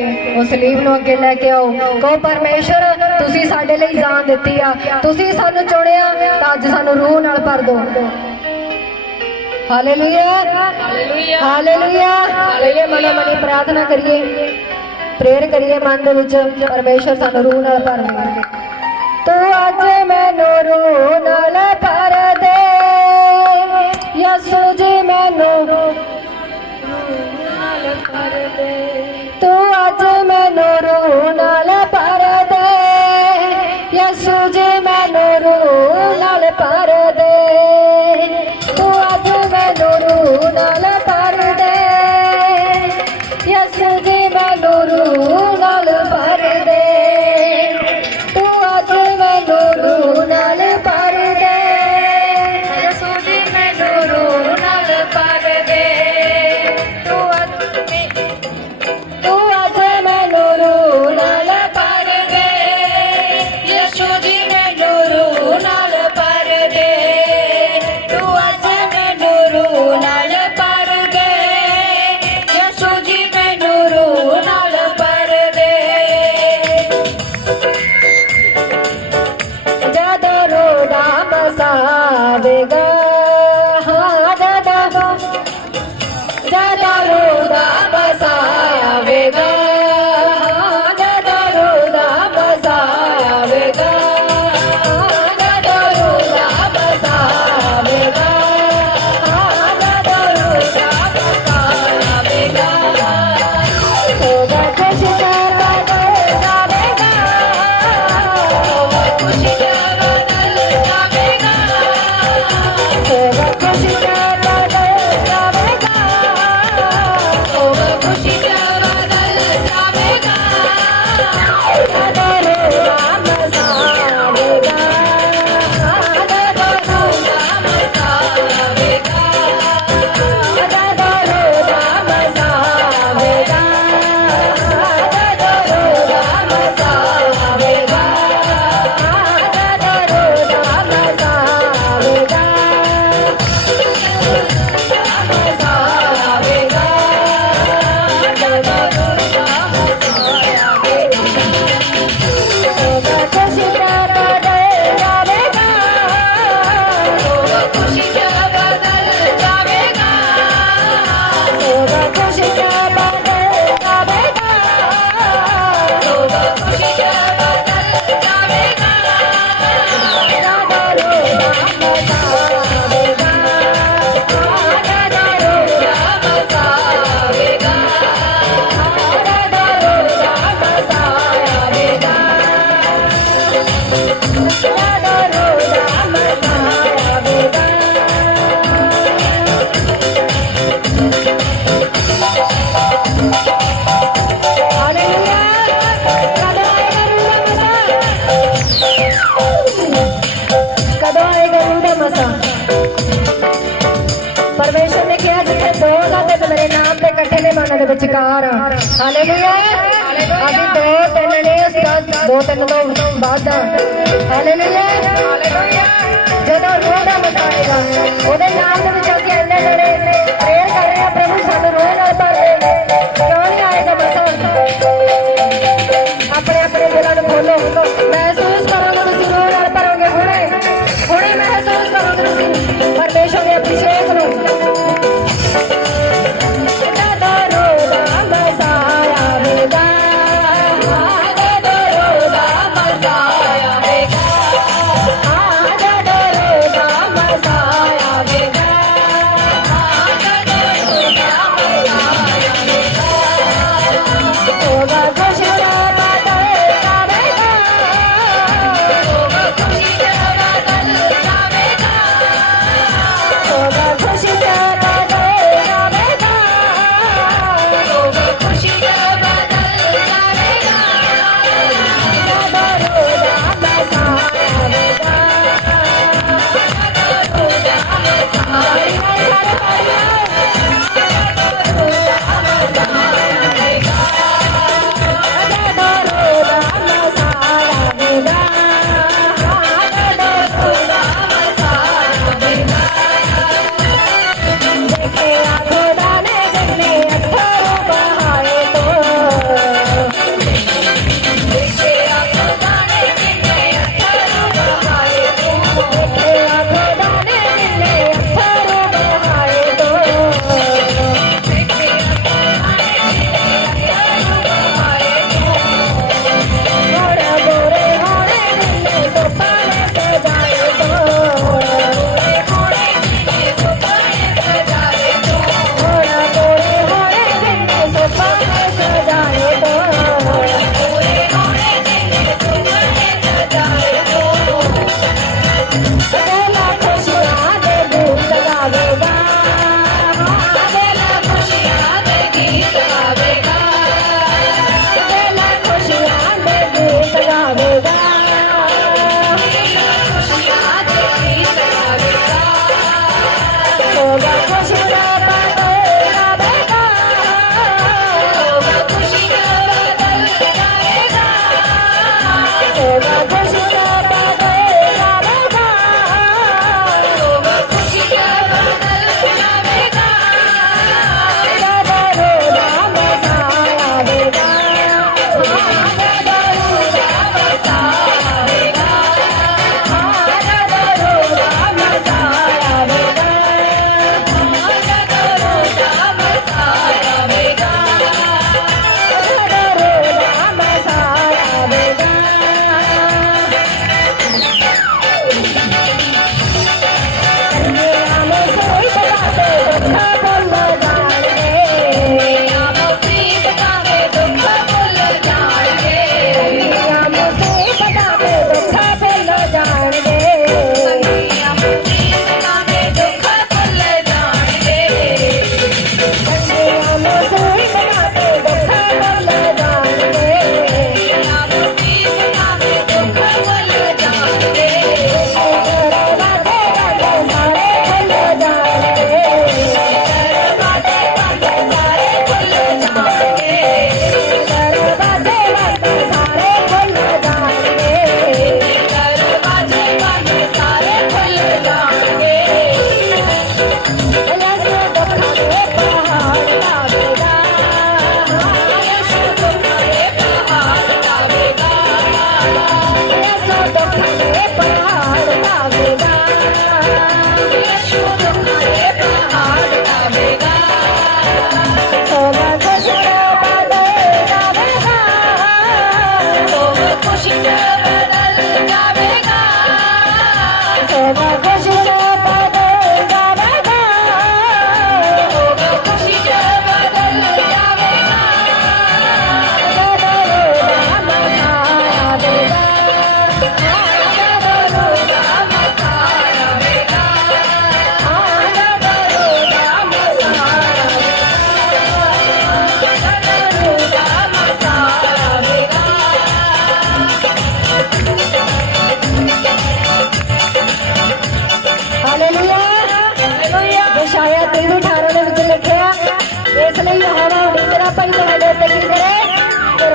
ਉਹ ਸਲੀਬ ਨੂੰ ਅੱਗੇ ਲੈ ਕੇ ਆਓ। ਕਹੋ ਪਰਮੇਸ਼ਰ ਤੁਸੀਂ ਸਾਡੇ ਲਈ ਜਾਨ ਦਿੱਤੀ ਆ। ਤੁਸੀਂ ਸਾਨੂੰ ਚੁਣਿਆ ਤਾਂ ਅੱਜ ਸਾਨੂੰ ਰੂਹ ਨਾਲ ਭਰ ਦਿਓ। ਹਾਲੇਲੂਇਆ ਹਾਲੇਲੂਇਆ ਹਾਲੇਲੂਇਆ ਮਨੋ ਮਨੀ ਪ੍ਰਾਰਥਨਾ ਕਰੀਏ। ਪ੍ਰੇਰ ਕਰੀਏ ਮਨ ਦੇ ਵਿੱਚ ਪਰਮੇਸ਼ਰ ਸਾਨੂੰ ਰੂਹ ਨਾਲ ਭਰ ਦੇ। ਤੂੰ ਅੱਜ ਮੈਨੂੰ ਰੂਹ ਨਾਲ ਭਰ ਦੇ। ਯਸੂ ਜੀ ਮੈਨੂੰ ਮੈਨੂੰ ਹਾਲੇਲੂਇਆ ਅਸੀਂ ਦੋ ਤਿੰਨ ਨੇ ਉਸਤਾਦ ਦੋ ਤਿੰਨ ਤੋਂ ਵੱਧ ਹਾਲੇਲੂਇਆ ਜਦੋਂ ਰੂਹ ਦਾ ਮਸਾ ਆਏਗਾ ਉਹਦੇ ਨਾਮ ਦੇ ਵਿੱਚ ਅਸੀਂ ਇੰਨੇ ਜਣੇ ਪ੍ਰੇਅਰ ਕਰ ਰਹੇ ਹਾਂ, ਪ੍ਰਭੂ ਸਾਨੂੰ ਰੂਹ ਨਾਲ ਭਰ ਦੇ ਕਿਉਂ ਨਹੀਂ ਆਏਗਾ ਮਸਾ ਆਪਣੇ ਆਪਣੇ ਦਿਲਾਂ ਨੂੰ ਖੋਲੋ। ਮਹਿਸੂਸ ਕਰੋਗੇ ਤੁਸੀਂ ਰੂਹ ਨਾਲ ਭਰੋਗੇ ਹੁਣੇ। ਹੁਣੇ ਮਹਿਸੂਸ ਕਰੋਗੇ ਤੁਸੀਂ ਪਰਮੇਸ਼ਰ ਦੇ Abhishek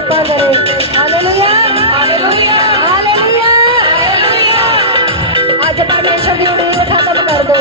padre. Aleluya. Aleluya. Aleluya. आज परमेश्वर की उड़ीन खत्म कर दो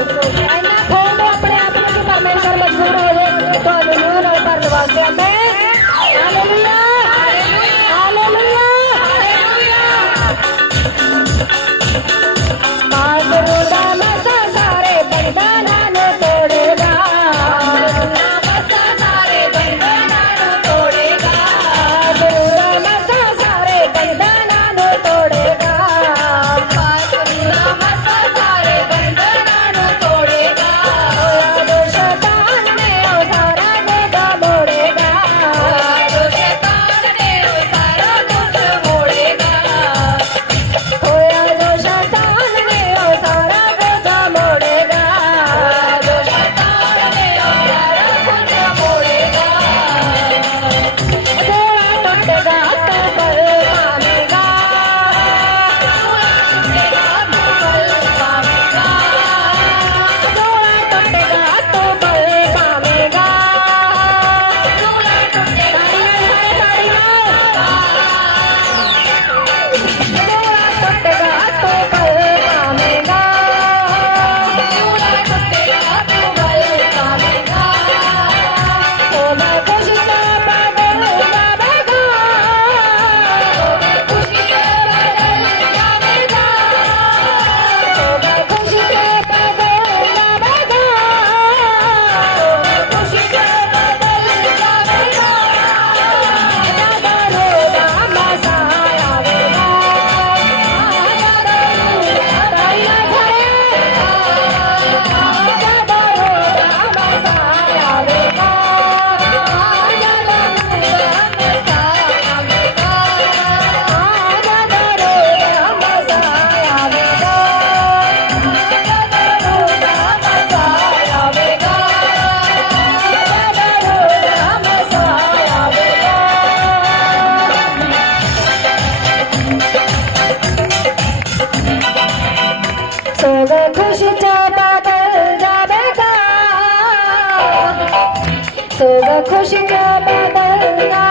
da da da